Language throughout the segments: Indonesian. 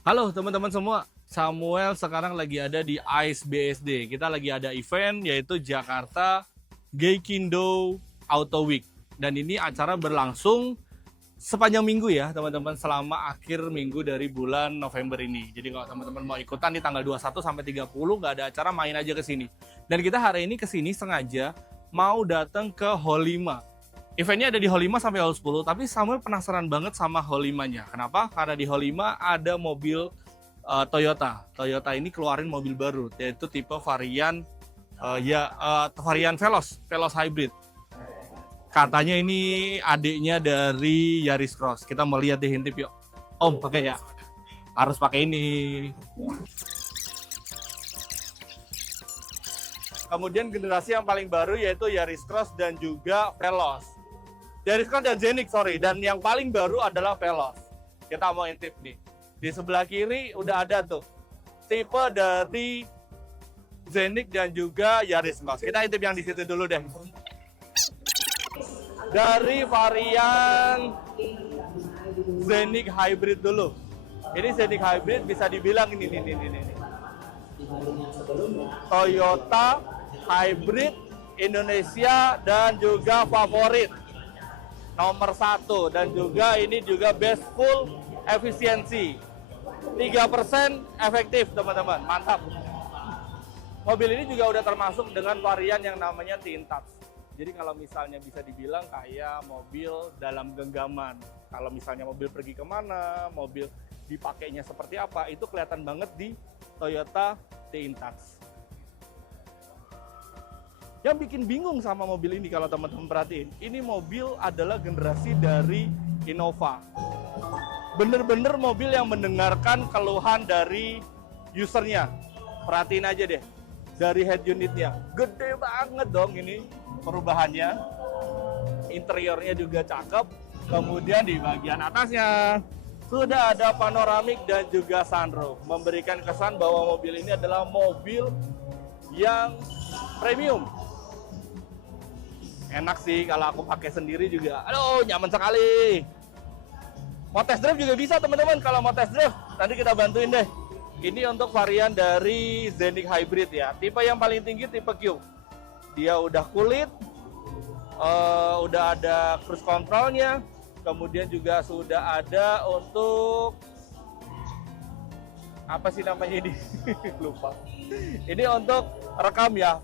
Halo teman-teman semua, Samuel sekarang lagi ada di ICE BSD. Kita lagi ada event yaitu Jakarta Gaikindo Auto Week. Dan ini acara berlangsung sepanjang minggu ya teman-teman, selama akhir minggu dari bulan November ini. Jadi kalau teman-teman mau ikutan di tanggal 21 sampai 30 nggak ada acara, main aja ke sini. Dan kita hari ini ke sini sengaja mau datang ke Hall 5. Eventnya ada di Hall 5 sampai Hall 10, tapi Samuel penasaran banget sama Hall 5-nya. Kenapa? Karena di Hall 5 ada mobil Toyota. Toyota ini keluarin mobil baru, yaitu tipe varian varian Veloz Hybrid. Katanya ini adiknya dari Yaris Cross. Kita mau lihat deh, intip yuk. Om, pakai ya? Harus pakai ini. Kemudian generasi yang paling baru yaitu Yaris Cross dan juga Veloz. Yaris Cross dan Zenik, sorry. Dan yang paling baru adalah Veloz. Kita mau intip nih. Di sebelah kiri udah ada tuh tipe dari Zenik dan juga Yaris Cross. Kita intip yang di situ dulu deh. Dari varian Zenik Hybrid dulu. Ini Zenik Hybrid bisa dibilang ini. Toyota Hybrid Indonesia dan juga favorit nomor 1, dan juga ini juga best full efisiensi 3% efektif teman-teman, mantap. Mobil ini juga udah termasuk dengan varian yang namanya Teen Touch. Jadi kalau misalnya bisa dibilang kayak mobil dalam genggaman, kalau misalnya mobil pergi kemana, mobil dipakainya seperti apa, itu kelihatan banget di Toyota Teen Touch. Yang bikin bingung sama mobil ini kalau teman-teman perhatiin, ini mobil adalah generasi dari Innova. Bener-bener mobil yang mendengarkan keluhan dari usernya. Perhatiin aja deh, dari head unitnya. Gede banget dong ini perubahannya. Interiornya juga cakep. Kemudian di bagian atasnya sudah ada panoramik dan juga sunroof. Memberikan kesan bahwa mobil ini adalah mobil yang premium. Enak sih kalau aku pakai sendiri juga. Aduh, nyaman sekali. Mau test drive juga bisa teman-teman. Kalau mau test drive, nanti kita bantuin deh. Ini untuk varian dari Zenik Hybrid ya. Tipe yang paling tinggi tipe Q. Dia udah kulit, udah ada cruise controlnya, kemudian juga sudah ada untuk apa sih namanya ini? Lupa. Ini untuk rekam ya,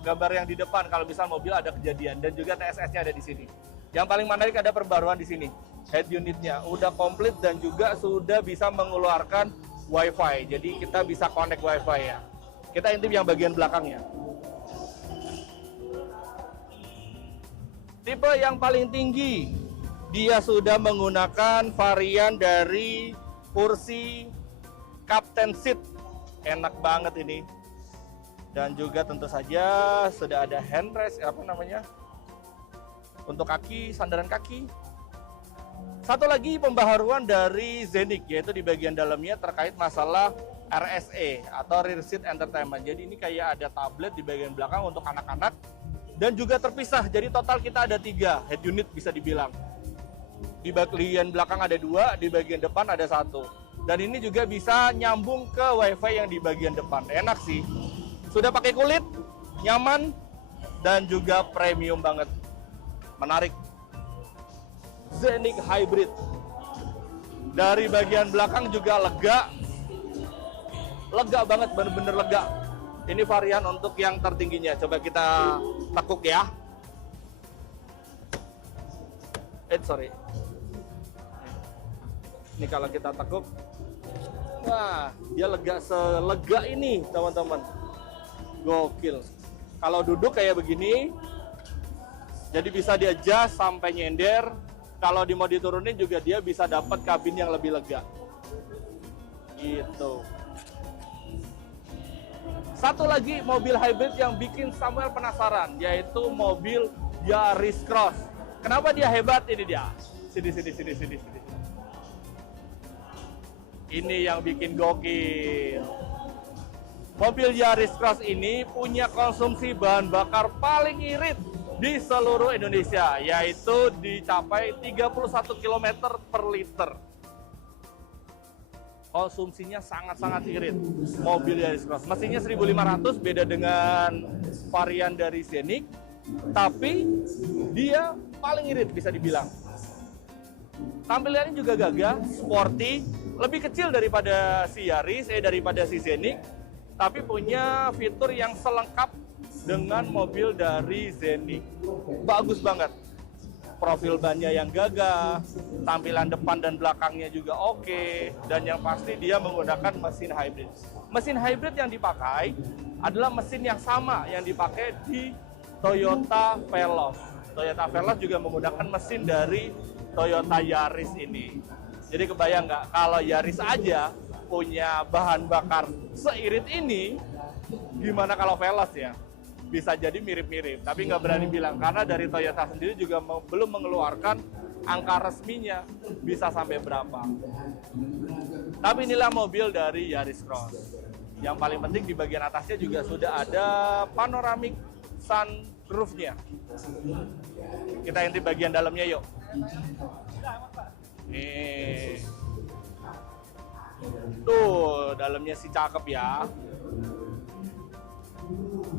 gambar yang di depan kalau misal mobil ada kejadian, dan juga TSS-nya ada di sini. Yang paling menarik ada perbaruan di sini. Head unitnya udah komplit dan juga sudah bisa mengeluarkan WiFi. Jadi kita bisa connect WiFi ya. Kita intip yang bagian belakangnya. Tipe yang paling tinggi, dia sudah menggunakan varian dari kursi Captain Seat. Enak banget ini. Dan juga tentu saja sudah ada handrest, apa namanya, untuk kaki, sandaran kaki. Satu lagi pembaharuan dari Zenik, yaitu di bagian dalamnya terkait masalah RSE atau Rear Seat Entertainment. Jadi ini kayak ada tablet di bagian belakang untuk anak-anak dan juga terpisah. Jadi total kita ada 3 head unit bisa dibilang. Di bagian belakang ada 2, di bagian depan ada 1. Dan ini juga bisa nyambung ke WiFi yang di bagian depan. Enak sih. Sudah pakai kulit, nyaman, dan juga premium banget. Menarik. Zenik Hybrid. Dari bagian belakang juga lega. Lega banget, bener-bener lega. Ini varian untuk yang tertingginya. Coba kita tekuk ya. Sorry. Ini kalau kita tekuk, wah, dia lega selega ini teman-teman. Gokil. Kalau duduk kayak begini, jadi bisa dia adjust sampai nyender. Kalau mau diturunin juga dia bisa dapat kabin yang lebih lega. Gitu. Satu lagi mobil hybrid yang bikin Samuel penasaran, yaitu mobil Yaris Cross. Kenapa dia hebat? Ini dia. Sini. Ini yang bikin gokil. Mobil Yaris Cross ini punya konsumsi bahan bakar paling irit di seluruh Indonesia, yaitu dicapai 31 km per liter. konsumsinya sangat-sangat irit. Mobil Yaris Cross mesinnya 1500, beda dengan varian dari Scenic, tapi dia paling irit bisa dibilang. Tampilannya juga gagah, sporty, lebih kecil daripada si Yaris, daripada si Scenic, tapi punya fitur yang selengkap dengan mobil dari Scenic. Bagus banget. Profil bannya yang gagah, tampilan depan dan belakangnya juga oke, dan yang pasti dia menggunakan mesin hybrid. Mesin hybrid yang dipakai adalah mesin yang sama yang dipakai di Toyota Veloz. Toyota Veloz juga menggunakan mesin dari Toyota Yaris ini. Jadi kebayang nggak kalau Yaris aja punya bahan bakar seirit ini, gimana kalau Veloz ya? Bisa jadi mirip-mirip, tapi nggak berani bilang karena dari Toyota sendiri juga belum mengeluarkan angka resminya bisa sampai berapa. Tapi inilah mobil dari Yaris Cross. Yang paling penting di bagian atasnya juga sudah ada panoramic sunroof-nya. Kita intip bagian dalamnya yuk. Nih. Tuh, dalamnya sih cakep ya.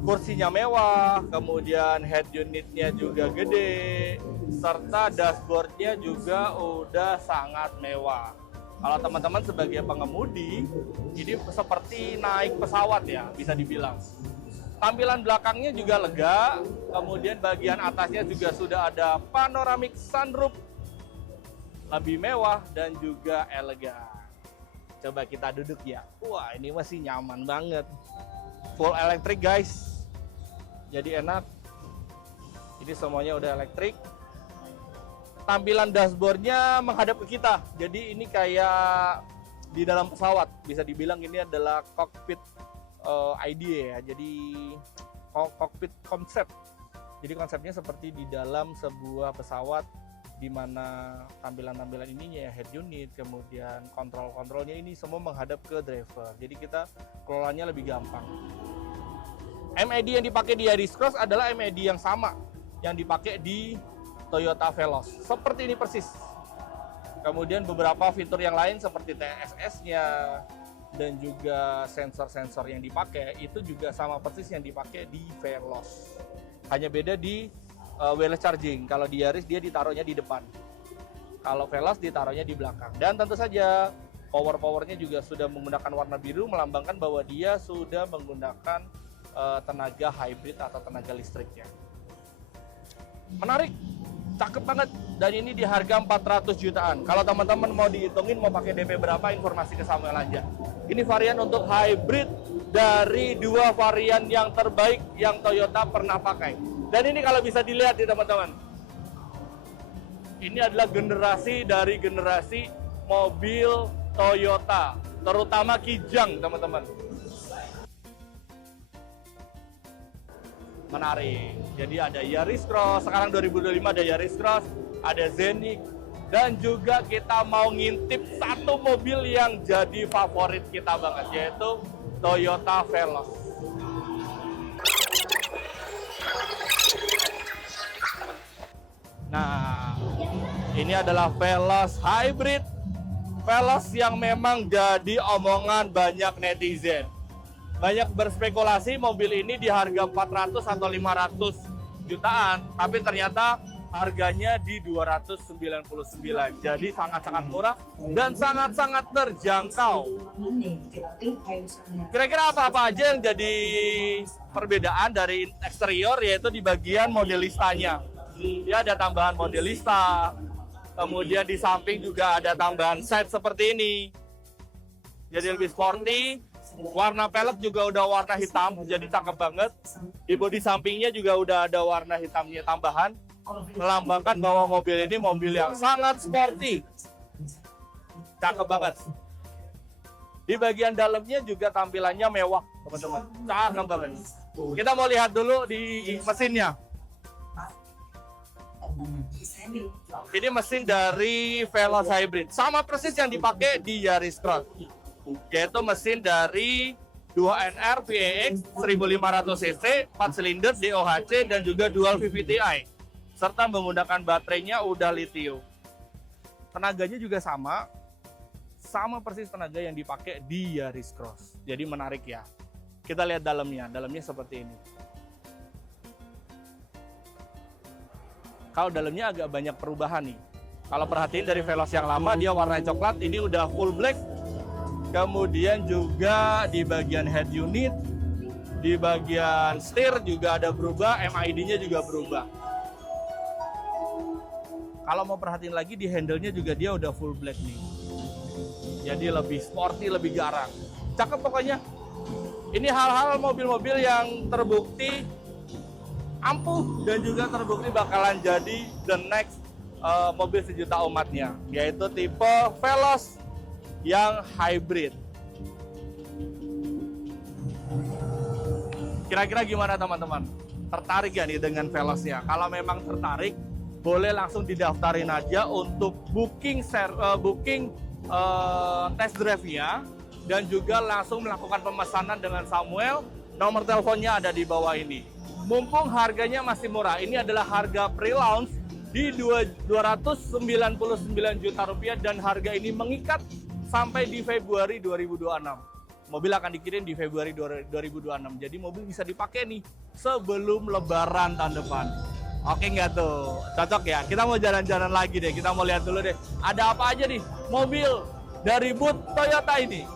Kursinya mewah, kemudian head unitnya juga gede, serta dashboardnya juga udah sangat mewah. Kalau teman-teman sebagai pengemudi, ini seperti naik pesawat ya, bisa dibilang. Tampilan belakangnya juga lega, kemudian bagian atasnya juga sudah ada panoramic sunroof, lebih mewah dan juga elegan. Coba kita duduk ya. Wah, ini masih nyaman banget. Full elektrik guys, jadi enak. Ini semuanya udah elektrik. Tampilan dashboardnya menghadap ke kita, jadi ini kayak di dalam pesawat. Bisa dibilang ini adalah cockpit idea ya, jadi cockpit konsep. Jadi konsepnya seperti di dalam sebuah pesawat, di mana tampilan-tampilan ininya ya, head unit, kemudian kontrol-kontrolnya ini semua menghadap ke driver. Jadi kita kelolanya lebih gampang. MID yang dipakai di Yaris Cross adalah MID yang sama yang dipakai di Toyota Veloz. Seperti ini persis. Kemudian beberapa fitur yang lain seperti TSS-nya dan juga sensor-sensor yang dipakai itu juga sama persis yang dipakai di Veloz. Hanya beda di wireless charging. Kalau di Yaris dia ditaruhnya di depan. Kalau Veloz ditaruhnya di belakang. Dan tentu saja powernya juga sudah menggunakan warna biru, melambangkan bahwa dia sudah menggunakan tenaga hybrid atau tenaga listriknya. Menarik, cakep banget, dan ini di harga 400 jutaan. Kalau teman-teman mau dihitungin mau pakai DP berapa, informasi ke Samuel aja. Ini varian untuk hybrid dari dua varian yang terbaik yang Toyota pernah pakai. Dan ini kalau bisa dilihat nih teman-teman, ini adalah generasi dari generasi mobil Toyota, terutama Kijang teman-teman. Menarik. Jadi ada Yaris Cross, sekarang 2025 ada Yaris Cross, ada Scenic, dan juga kita mau ngintip satu mobil yang jadi favorit kita banget, yaitu Toyota Veloz. Nah, ini adalah Veloz Hybrid, Veloz yang memang jadi omongan banyak netizen. Banyak berspekulasi mobil ini di harga 400 atau 500 jutaan, tapi ternyata harganya di 299. Jadi sangat-sangat murah dan sangat-sangat terjangkau. Kira-kira apa aja yang jadi perbedaan dari eksterior, yaitu di bagian modelistanya. Dia ada tambahan modelista, kemudian di samping juga ada tambahan set seperti ini. Jadi lebih sporty. Warna pelek juga udah warna hitam, jadi cakep banget. Di bodi sampingnya juga udah ada warna hitamnya tambahan, melambangkan bahwa mobil ini mobil yang sangat sporty. Cakep banget. Di bagian dalamnya juga tampilannya mewah, teman-teman. Cakep banget. Kita mau lihat dulu di mesinnya. Ini mesin dari Veloz Hybrid, sama persis yang dipakai di Yaris Cross, yaitu mesin dari 2NR VAX 1500 cc, 4 silinder DOHC, dan juga dual VVT-i, serta menggunakan baterainya udah lithium. Tenaganya juga sama, sama persis tenaga yang dipakai di Yaris Cross. Jadi menarik ya. Kita lihat dalamnya seperti ini. Kalau dalamnya agak banyak perubahan nih. Kalau perhatiin dari Veloz yang lama dia warna coklat, ini udah full black. Kemudian juga di bagian head unit, di bagian setir juga ada berubah, MID-nya juga berubah. Kalau mau perhatiin lagi di handle-nya juga dia udah full black nih. Jadi lebih sporty, lebih garang. Cakep pokoknya. Ini hal-hal mobil-mobil yang terbukti ampuh dan juga terbukti bakalan jadi the next mobil sejuta umatnya, yaitu tipe Veloz yang hybrid. Kira-kira gimana teman-teman? Tertarik ya nih dengan Veloznya? Kalau memang tertarik, boleh langsung didaftarin aja untuk booking test drive-nya dan juga langsung melakukan pemesanan dengan Samuel. Nomor teleponnya ada di bawah ini. Mumpung harganya masih murah, ini adalah harga pre-launch di 299 juta rupiah dan harga ini mengikat sampai di Februari 2026. Mobil akan dikirim di Februari 2026. Jadi mobil bisa dipakai nih sebelum Lebaran tahun depan. Oke nggak tuh? Cocok ya? Kita mau jalan-jalan lagi deh. Kita mau lihat dulu deh. Ada apa aja nih mobil dari booth Toyota ini.